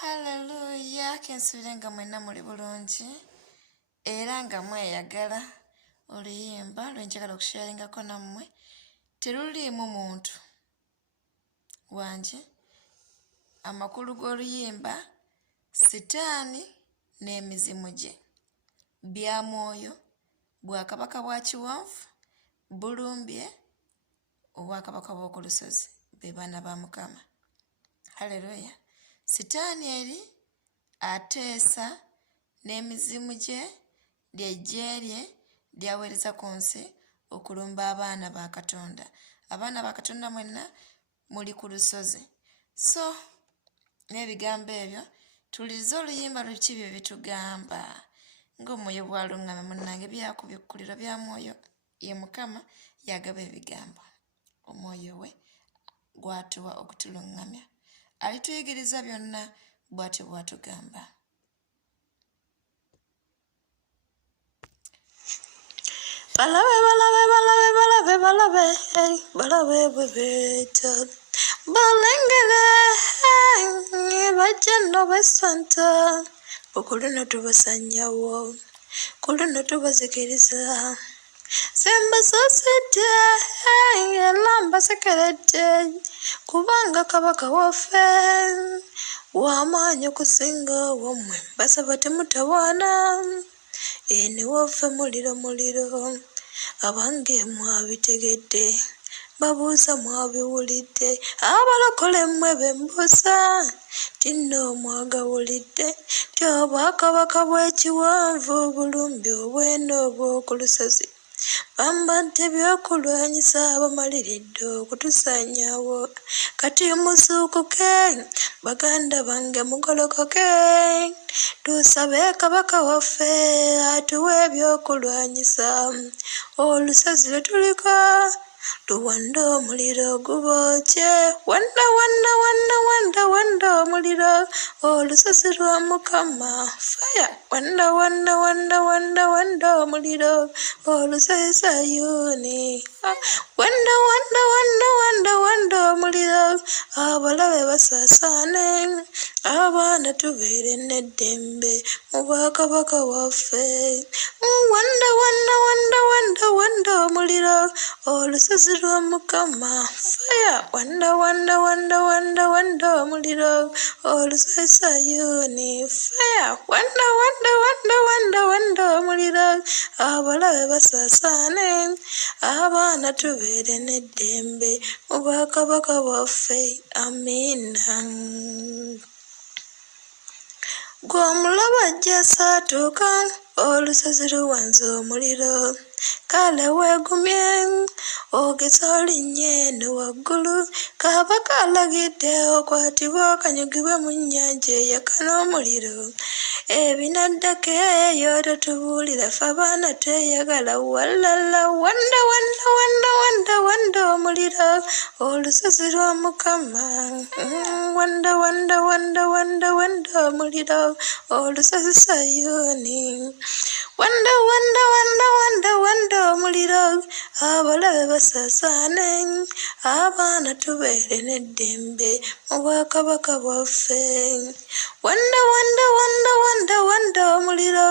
Hallelujah, kensubire nga mwenna muli bulungi era nga mweyagala. Oluyimba lwenjagala okusharingako nammwe teruliimu muntu wanje. Amakulu g'oluyimba sitaani n'emizimu gye, bya mwoyo, bwakabaka bwa kiwanvu, bulumbye, obwakabaka bw'oku lusozi be baana ba Mukama. Haleluya. Sitaani eri ateesa n'emizimu gye ly'eggye lye lyaweereza ku nsi okulumba abaana ba Katonda. Abaana ba Katonda mwenna muli ku lusozi. So n'ebigambo ebyo tulirize oluyimba luki bye bitugamba ng'omwoyo bw'aluŋŋama munnange byakubikkuliro bya mwoyo ye Mukama yagaba ebigambo. Omwoyo we gwatuwa okutuluŋŋamya, alituyigiriza byonna bw'atyo bw'atugamba. Balabe balabe balabe balabe balabe balabe bwe beeta balengere bajja nno besanta okuluno tubasanyawo kuluno tubazikiriza sembasasite era mbasekeredde kubanga kabaka waffe w'amaanyi okusinga wammwe basaba temutawaana ene waffe muliro muliro abange mwabitegedde babuuza mwabiwulidde abalokole mmwe bembuuza tinno mwagawulidde ti obwakabaka bw'ekiwanvu bulumbi obw'eno obw'oku lusozi bambadde byokulwanyisa bamaliridde okutusaanyawo kati muzuukuke baganda bange mugolokoke tusabe kabaka waffe atuwe ebyokulwanyisa olusozi lwe tuliko luwanda omuliro gubookye wanda wanda wanda wanda wanda omuliro olusozi lwa Mukama fire wanda wanda wanda wanda wanda omuliro olusozi Sayuuni wanda wanda wanda wanda wanda omuliro abalabe basaasaane abaana tubeere n'eddembe mu bwakabaka waffe wanda wanda wanda wanda wanda omuliro olusozi lwa Mukama fire wanda wanda wanda wanda wanda omuliro olusozi Sayuuni fire wanda wanda wanda wanda wanda omuliro abalabe basaasaane abaana tubeere n'eddembe mu bwakabaka bwaffe amiina. Gw'omulaba ajja asaatuuka olusozi luwanze omuliro kale weegumye ogeza olinnye eno waggulu kabaka alagidde okwatibwe okanyugibwe mu nnyanja eyaka n'omuliro ebinaddako eyo totubuulira ffe abaana tweyagala walala wanda wanda wanda wanda wanda omuliro olusozi lwa Mukama wanda wanda wanda wanda wanda omuliro olusozi Sayuuni wanda wanda wanda wanda wanda omuliro abalabe basaasaane abaana tubeere n'eddembe mu bwakabaka bwaffe wanda wanda wanda wanda wanda omuliro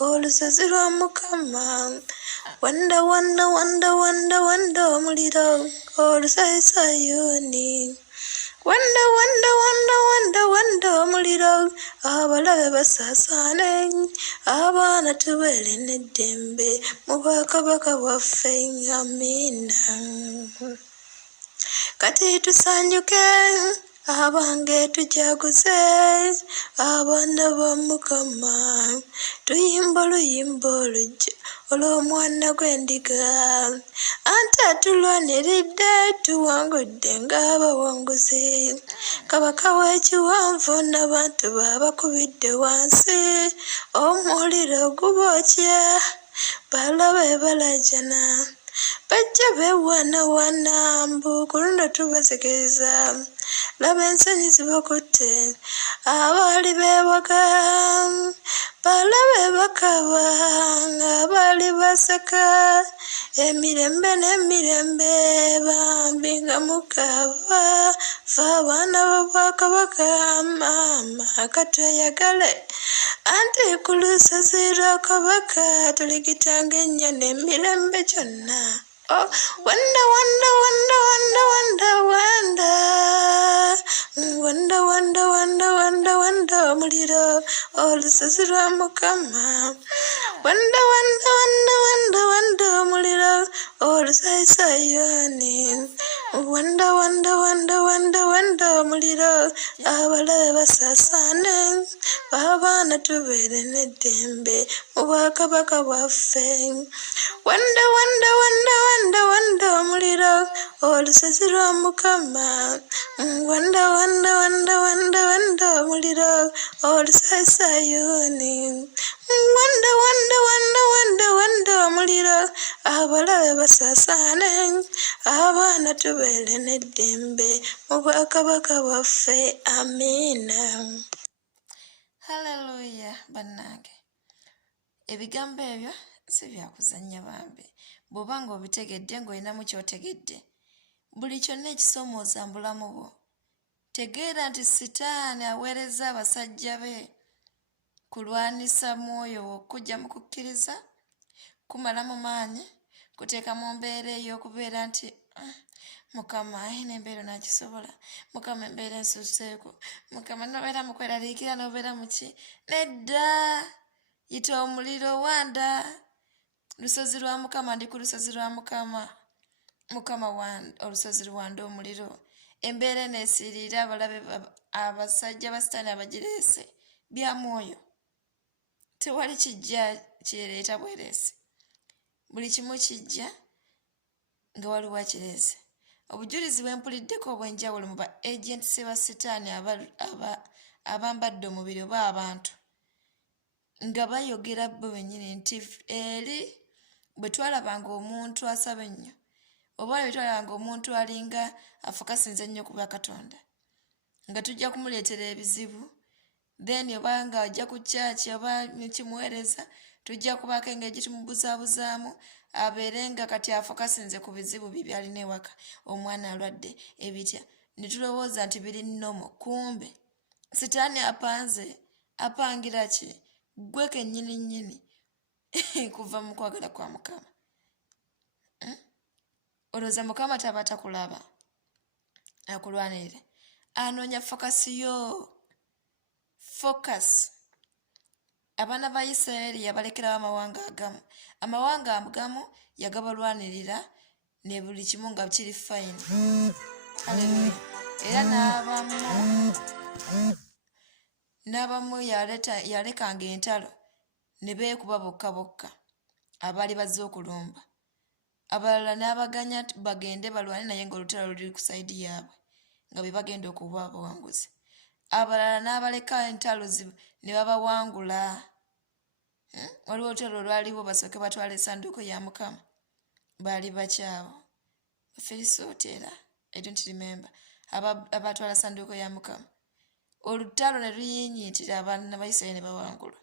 olusozi lwa Mukama wanda wanda wanda wanda wanda omuliro olusozi Sayuuni wanda wanda wanda wanda wanda omuliro abalabe basaasaane abaana tubeere n'eddembe mu bwakabaka bwaffe amiina. Kati tusanyuke abange tujaguze abaana ba Mukama tuyimba oluyimba olujja olw'omwana gw'endiga ate atulwaniridde tuwangudde ng'abawanguzi kabaka w'ekiwanvu n'abantu baabakubidde wansi omuliro gubookya balabe balajana bajja beewaanawaana mbu ku luno tubazikiriza laba ensonyi zibakutte abaali beewaga balabe bakaba ng'abaali baseka emirembe n'emirembe bambi nga mukaba ffe abaana b'obwakabaka maama katweyagale anti ku lusozi lwa kabaka tuligitanga ennyana emirembe kyonna. Oh, wanda wanda wanda wanda wanda wanda wanda wanda wanda wanda wanda omuliro olusozi lwa Mukama. Wanda wanda wanda wanda wanda omuliro olusayisayoni. Wanda wanda wanda wanda wanda omuliro abalabe basaasaane abaana tubeere n'eddembe mu bwakabaka bwaffe. Wanda wanda wanda wanda wanda omuliro olusozi lwa Mukama. Wanda wanda wanda wanda wanda omuliro olusayisayoni. Wanda wanda wanda wanda wanda omuliro abalabe basaasaane abaana tubeere n'eddembe mu bwakabaka bwaffe. Amiina. Haleluya bannange. Ebigambo ebyo si byakuzannya bambi. Bw'oba ng'obitegedde ng'olinamu ky'otegedde, buli kyonna ekisoomooza mu bulamu bwo, tegeera nti Sitaani aweereza abasajja be kulwanisa mwoyo wo okujja mu kukkiriza, kumala mu maanyi, kuteeka mu mbeera ey'okubeera nti Mukama n'embeera nagisobola, Mukama embeera ensuseeko, Mukama nobeera mu kweraliikira nobeera mu ki. Nedda, yita omuliro wanda. Lusozi lwa Mukama, ndi ku lusozi lwa Mukama. Mukama olusozi luwanda omuliro. Embeera eneesiirira abalabe abasajja ba Sitaani abagireese bya mwoyo. Tewali kijja kireeta bwereesi. Buli kimu kijja nga waliwo akireese. Obujulizi bwe mpuliddeko obw'enjawulo mu ba agents ba Sitaani abambadde omubiri oba abantu nga bayogera bo bennyini nti eri bwe twalabanga omuntu asaba ennyo oba bwe twalabanga omuntu alinga afokasinze ennyo ku bwa Katonda nga tujja kumuleetera ebizibu, then oba nga ajja ku kyaki oba kimuweereza tujja kubaako engeri gitumubuzaabuzaamu abeere nga kati afokasinze ku bizibu bye byalina ewaka, omwana alwadde ebitya, ne tulowooza nti biri nnomo. Kumbe Sitaani apangira ki? Gwe kennyini nnyini kuva mu kwagala kwa Mukama. Olowooza Mukama taba takulaba akulwanirire? Anoonya fokasi yo. Focus. Abaana ba Isirayiri yabalekerawo amawanga agamu. Amawanga agamu yagabalwanirira ne buli kimu nga kiri fayini. Haleluya. Era n'abamu yalekanga entalo ne beekuba bokka bokka abaali bazze okulumba. Abalala n'abaganya bagende balwane naye ng'olutalo luli ku sayidi yaabwe nga be bagenda okuba abawanguzi. Abalala n'abaleka entalo ne babawangula. Waliwo olutalo olwaliwo basooke batwala essanduuko ya Mukama. Baali bakyawo. Firisootera, I don't remember. Abatwala essanduuko ya Mukama. Olutalo ne luyinyiitira abaana ba Isirayiri ne bawangulwa.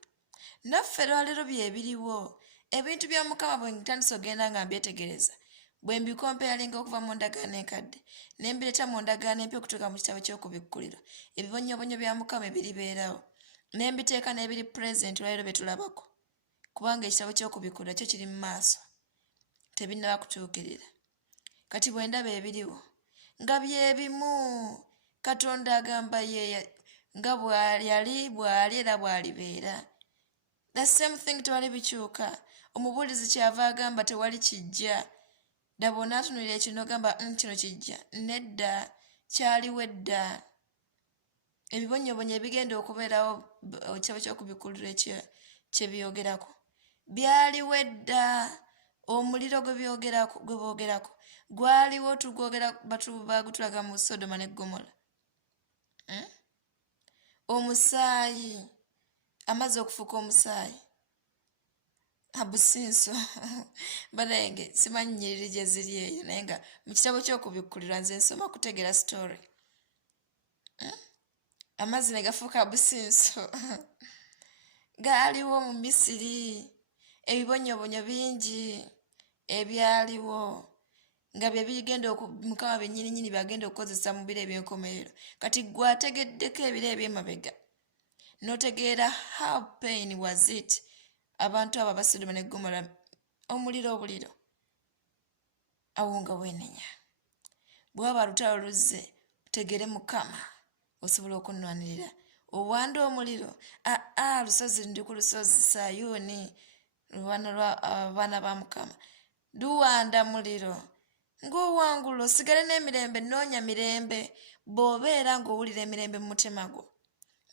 Naffe lwaleero byebiriwo. Ebintu bya Mukama bwe ntandise ogenda nga mbyetegereza, bwe mbikompeyalinga okuva mu ndagaano enkadde ne mbireeta mu ndagaano empya okutuuka mu kitabo ky'okubikkuliro, ebibonyoobonyo bya Mukama ebiribeerawo ne mbiteeka n'ebiri pulezenti olwaleero bye tulabako, kubanga ekitabo ky'okubikkuliro kyo kiri mu maaso, tebinnaba kutuukirira. Kati bwe ndaba ebiriwo nga byebimu, Katonda agamba ye nga bw'ali era bw'alibeera. The same thing, tewali bikyuka. Omubuulizi kyava agamba tewali kijja. Daba onaatunulira ekino ogamba kino kijja. Nedda, kyaliwo edda. Ebibonyoobonyo ebigenda okubeerawo ekitabo ky'okubikkuliro kye byogerako byaliwo edda. Omuliro gwe boogerako gwaliwo, bagutulaga mu Sodoma ne Gomora. Omusaayi, amazzi okufuuka omusaayi, abusinso banange simanyi nnyiriri gye ziri eyo naye nga mu kitabo ky'okubikkulirwa nze nsoma kutegera story. Amazzi ne gafuuka abusinso gaaliwo mu Misiri. Ebibonyoobonyo bingi ebyaliwo nga bye bigenda Mukama bennyini nnyini byagenda okukozesa mu biro eby'enkomerero. Kati gwe ategeddeko ebiro eby'emabega n'otegeera how pain was it abantu abo Sodoma ne Gomora omuliro awo nga bwenenya bwaba lutalo luzze tegere Mukama osobola okunwanirira obwanda omuliro lusozi ndi ku lusozi Sayuni lwana lwa abaana ba Mukama luwanda muliro ng'owangula osigale n'emirembe noonya mirembe bw'obeera ng'owulira emirembe mu mutima gwo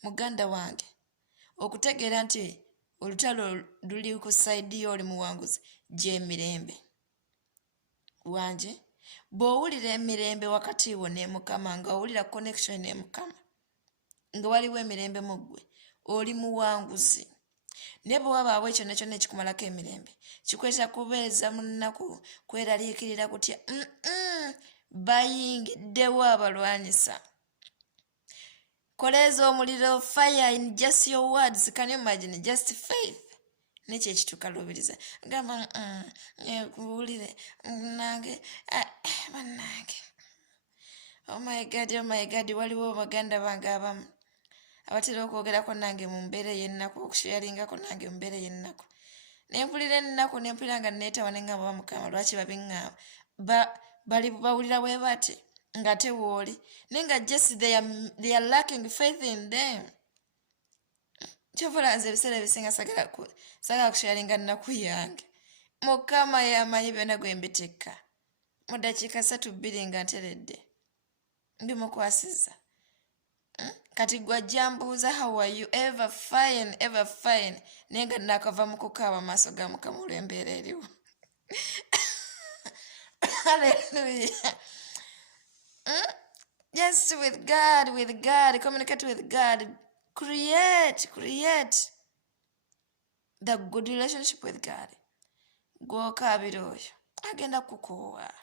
muganda wange okutegeera nti olutalo luli ku sayidi y'oli muwanguzi gy'emirembe wanje bw'owulira emirembe wakati wo ne Mukama ng'owulira connection ne Mukama nga waliwo emirembe mu ggwe oli muwanguzi ne bwe wabaawo ekyo ne kyonna ekikumalako emirembe kikweta kubeeza mu nnaku kweraliikirira kutya bayingiddewo abalwanyisa koleza omuliro fire in just your words. Can you imagine? Just faith nekyo ekitukalubiriza gamba kuwulire nange bannange oh my god waliwo baganda bange abamu abatera okwogerako nange mu mbeera y'ennaku okushyalingako nange mu mbeera y'ennaku nempulira ennaku nempulira nga neetawa neŋŋamba Mukama lwaki babiŋŋamba bali bawulira bwe bati nga tewooli naye nga just they are lacking faith in them. Kyovula nze ebiseera ebisinga sagala kusharinga nnaku yange Mukama yamanyi byonna gwe mbitikka mu ddakiika 3-2 nga nteredde mbimukwasiza kati gwe ajja mbuuza how are you ever fine naye nga nakava mu kukaaba maaso ga Mukama olw'embeera eriwo. Hallelujah. Just with God, communicate with God, create the good relationship with God. Gw'okaabira oyo agenda kukoowa.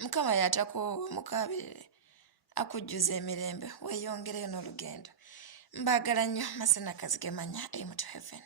Mukama yatakoowa mukaabirire akujjuza emirembe weeyongereyo n'olugendo. Mbaagala nnyo Masena Kazigemanya, aim to heaven.